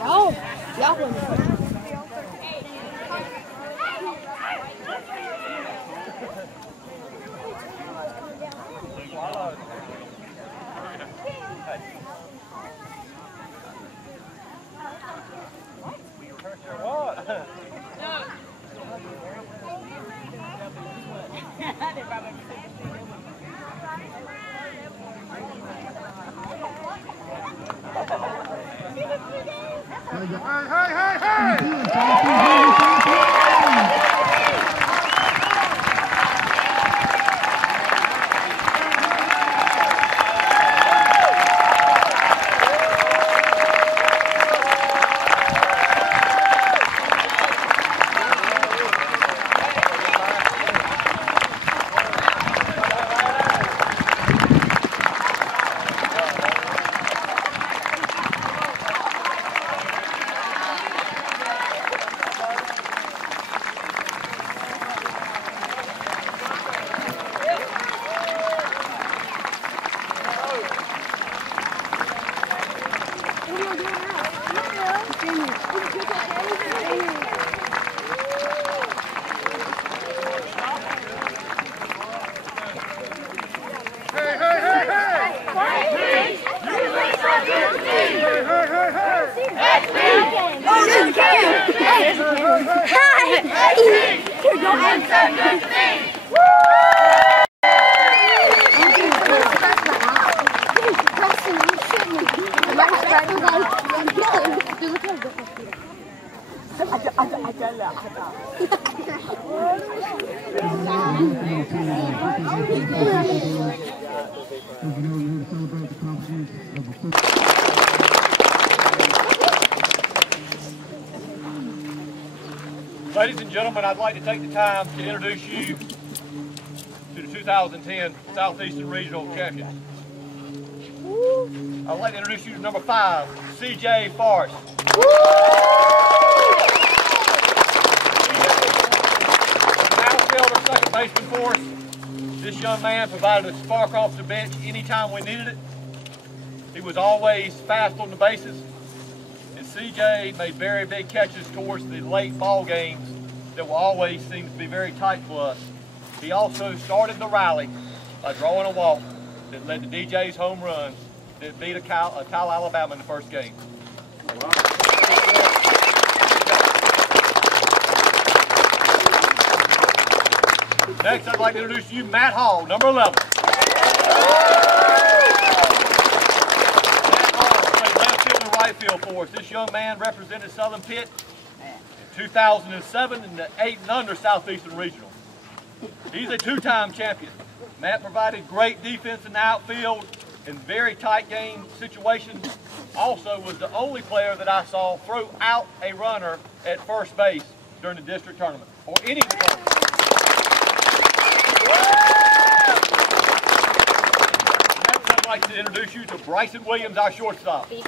Oh, y'all won. Ladies and gentlemen, I'd like to take the time to introduce you to the 2010 Southeastern Regional Champions. I'd like to introduce you to number 5, C.J. Forrest. Outfielder, second baseman for us. This young man provided a spark off the bench anytime we needed it. He was always fast on the bases. And C.J. made very big catches towards the late ball games that will always seem to be very tight for us. He also started the rally by drawing a walk that led to DJ's home runs that beat a Cal, Alabama in the first game. Next, I'd like to introduce you Matt Hall, number 11. Matt Hall played left field and right field for us. This young man represented Southern Pitt in 2007 in the 8 and under Southeastern Regional. He's a 2-time champion. Matt provided great defense in the outfield in very tight game situations. Also was the only player that I saw throw out a runner at first base during the district tournament, or any of the tournaments. Next, I'd like to introduce you to Bryson Williams, our shortstop. Bryson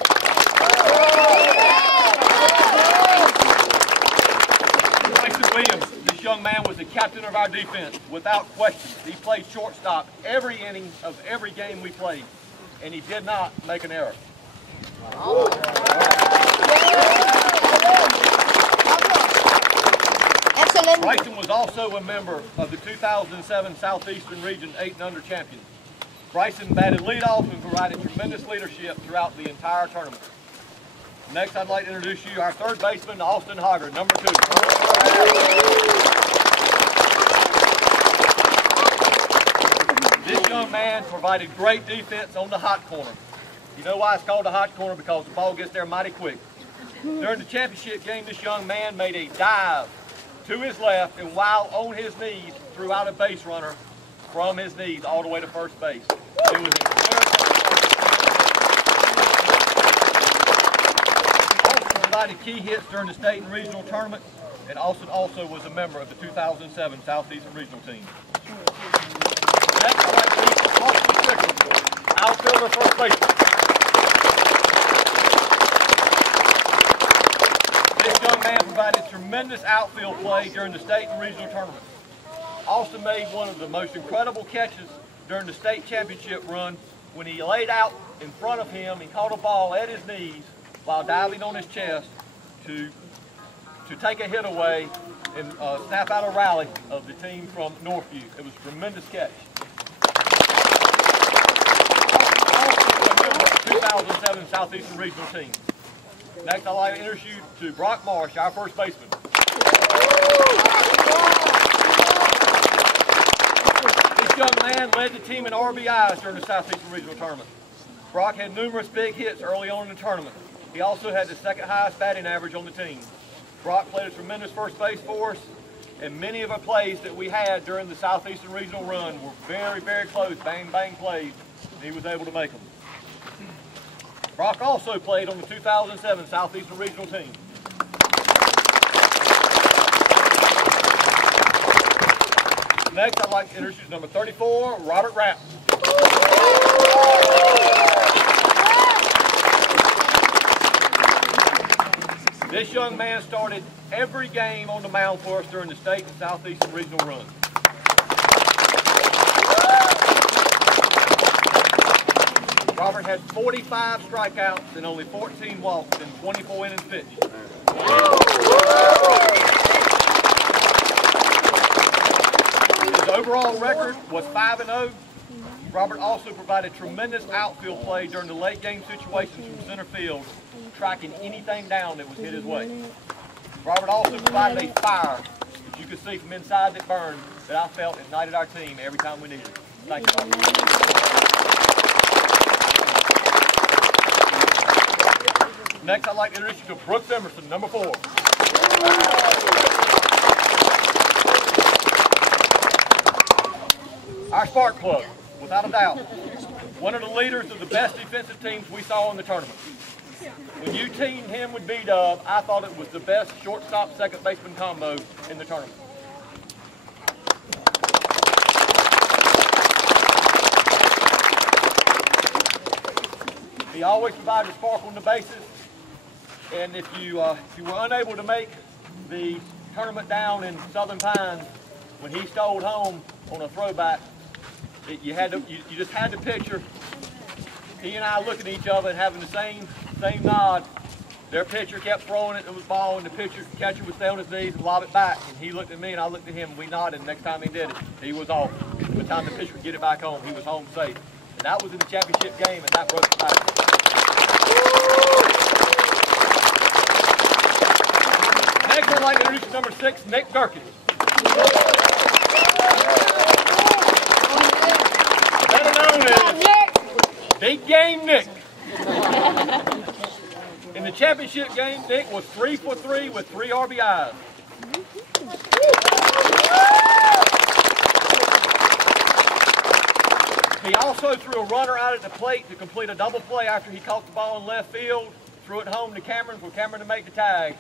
Williams, this young man was the captain of our defense, without question. He played shortstop every inning of every game we played, and he did not make an error. Excellent. Bryson was also a member of the 2007 Southeastern Region 8 and under champions. Bryson batted leadoff and provided tremendous leadership throughout the entire tournament. Next, I'd like to introduce you our third baseman, Austin Hogger, number 2. This young man provided great defense on the hot corner. You know why it's called a hot corner? Because the ball gets there mighty quick. During the championship game, this young man made a dive to his left, and while on his knees, threw out a base runner from his knees all the way to first base. It was provided key hits during the state and regional tournament, and Austin also was a member of the 2007 Southeastern Regional team. Next, I'd like to introduce Austin Strickland, outfielder, first baseman. This young man provided tremendous outfield play during the state and regional tournament. Austin made one of the most incredible catches during the state championship run when he laid out in front of him, he caught a ball at his knees while diving on his chest to take a hit away and snap out a rally of the team from Northview. It was a tremendous catch. Also a member of the 2007 Southeastern Regional team. Next, I'd like to introduce you to Brock Marsh, our first baseman. This young man led the team in RBIs during the Southeastern Regional Tournament. Brock had numerous big hits early on in the tournament. He also had the second highest batting average on the team. Brock played a tremendous first base for us, and many of the plays that we had during the Southeastern Regional run were very, very close, bang, bang plays, and he was able to make them. Brock also played on the 2007 Southeastern Regional team. Next, I'd like to introduce number 34, Robert Rapp. This young man started every game on the mound for us during the state and Southeastern Regional run. Robert had 45 strikeouts and only 14 walks in 24 innings pitched. His overall record was 5-0. Robert also provided tremendous outfield play during the late game situations from center field, tracking anything down that was hit his way. Robert also provided a fire, as you can see from inside that burned, that I felt ignited our team every time we needed it. Thank you, Robert. Next, I'd like to introduce you to Brooks Emerson, number 4. Our Spark Plug, without a doubt, one of the leaders of the best defensive teams we saw in the tournament. When you teamed him with B-Dub, I thought it was the best shortstop second baseman combo in the tournament. He always provided a spark on the bases, and if you were unable to make the tournament down in Southern Pines, when he stole home on a throwback, you just had to picture he and I looking at each other and having the same nod. Their pitcher kept throwing it to the ball, and the catcher would stay on his knees and lob it back. And he looked at me, and I looked at him, and we nodded. Next time he did it, he was off. By the time the pitcher would get it back home, he was home safe. And that was in the championship game, and that broke the tie. Next, I'd like to introduce number 6, Nick Durkin. Better known as Big Game Nick. In the championship game, Nick was 3 for 3 with 3 RBIs. He also threw a runner out at the plate to complete a double play after he caught the ball in left field, threw it home to Cameron for Cameron to make the tag,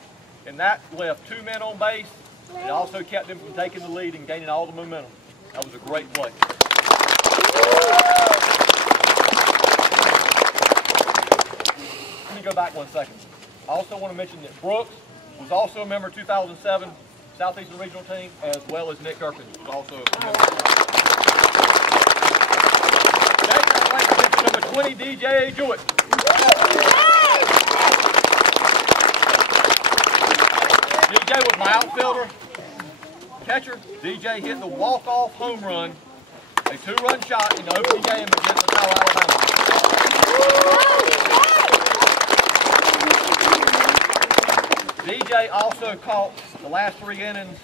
and that left 2 men on base. It also kept him from taking the lead and gaining all the momentum. That was a great play. Let me go back 1 second. I also want to mention that Brooks was also a member of 2007 Southeastern Regional team, as well as Nick Durkin was also a member. Next, I'd like to mention number 20, DJ Jewett. DJ was my outfielder. Catcher, DJ hit the walk-off home run, a 2-run shot in the opening game against South Alabama. DJ also caught the last 3 innings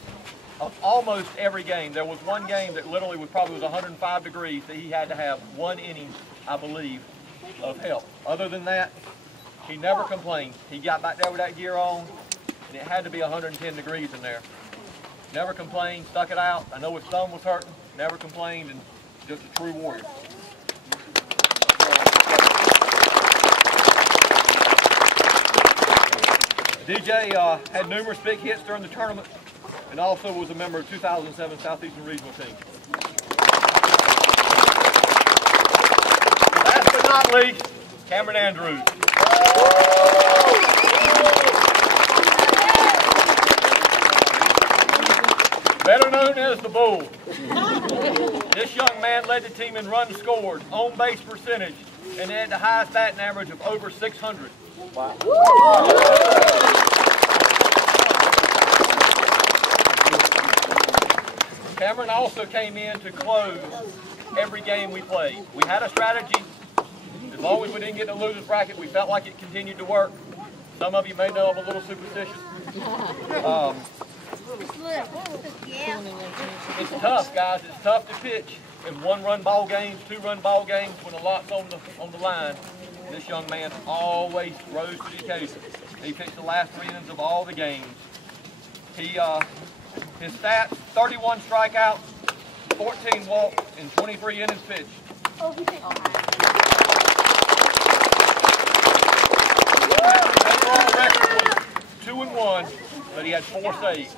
of almost every game. There was one game that literally was 105 degrees that he had to have 1 inning, I believe, of help. Other than that, he never complained. He got back there with that gear on, and it had to be 110 degrees in there. Never complained, stuck it out. I know his thumb was hurting, never complained, and just a true warrior. DJ had numerous big hits during the tournament and also was a member of 2007 Southeastern Regional team. Last but not least, Cameron Andrews. Better known as the Bull. This young man led the team in runs scored, on base percentage, and had the highest batting average of over 600. Wow. Cameron also came in to close every game we played. We had a strategy. As long as we didn't get in the loser's bracket, we felt like it continued to work. Some of you may know I'm a little superstitious. It's tough, guys. It's tough to pitch in 1-run ball games, 2-run ball games when a lot's on the line. This young man always rose to the occasion. He pitched the last 3 innings of all the games. His stats: 31 strikeouts, 14 walks, and 23 innings pitched. His overall record was 2-1, but he had 4 saves.